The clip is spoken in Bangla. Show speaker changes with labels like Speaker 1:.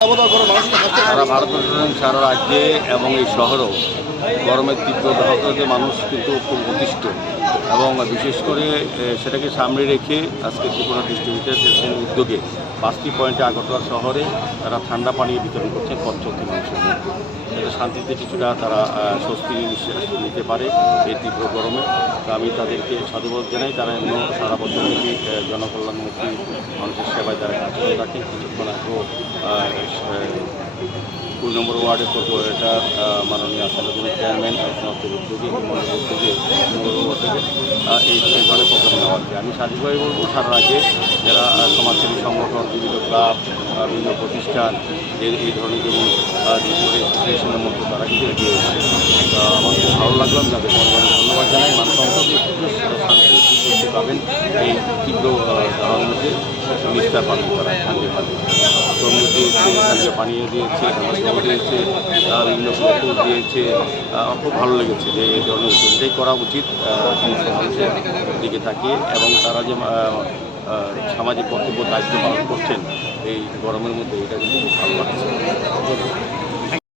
Speaker 1: সারা ভারতবর্ষ সারা রাজ্যে এবং এই শহরেও গরমের তীব্র ব্যাহততে মানুষ কিন্তু খুব অতিষ্ঠ। এবং বিশেষ করে সেটাকে সামনে রেখে আজকে ত্রিপুরা ডিস্ট্রিবিউটার উদ্যোগে পাঁচটি পয়েন্টে আগরতলা শহরে তারা ঠান্ডা পানি বিতরণ করছেন পঞ্চমী মানুষের যাতে শান্তিতে কিছুটা তারা স্বস্তি নিঃশ্বাস নিতে পারে এই তীব্র গরমে। তো আমি তাদেরকে সাধুবাদ জানাই। তারা এমন সারা বছর থেকে জনকল্যাণমুখী মানুষের সেবায় তারা কাজ করে থাকে কিছুক্ষণ আগেও কুড়ি নম্বর ওয়ার্ডের কর্পোরেটর মাননীয় আসাদুদ্দিন চেয়ারম্যান আপনাদের উদ্যোগে উদ্যোগে থেকে এই ধরনের প্রোগ্রাম নেওয়া হচ্ছে। আমি সাধুভাই বলব সারা রাজ্যে যারা সমাজসেবী সংগঠন, বিভিন্ন ক্লাব বিভিন্ন প্রতিষ্ঠান, এই ধরনের যেমন অ্যাসোসিয়েশনের মতো তারা কিন্তু এগিয়ে এসেছে। খুব ভালো লাগল, আমি তাদের মনে মনে ধন্যবাদ জানাই। শান্তি করতে পাবেন এই তীব্র মধ্যে নিস্তার পাবেন তারা শান্তি পাবেন তরমুজ দিয়েছে তাদেরকে পানীয় দিয়েছে খাবার দিয়েছে বিভিন্ন ফুল দিয়েছে। খুব ভালো লেগেছে যে এই ধরনের উদ্যোগ এটাই করা উচিত সমস্ত মানুষের দিকে তাকিয়ে এবং তারা যে সামাজিক কর্তব্য দায়িত্ব পালন করছেন এই গরমের মধ্যে এটা কিন্তু খুব ভালো লাগছে।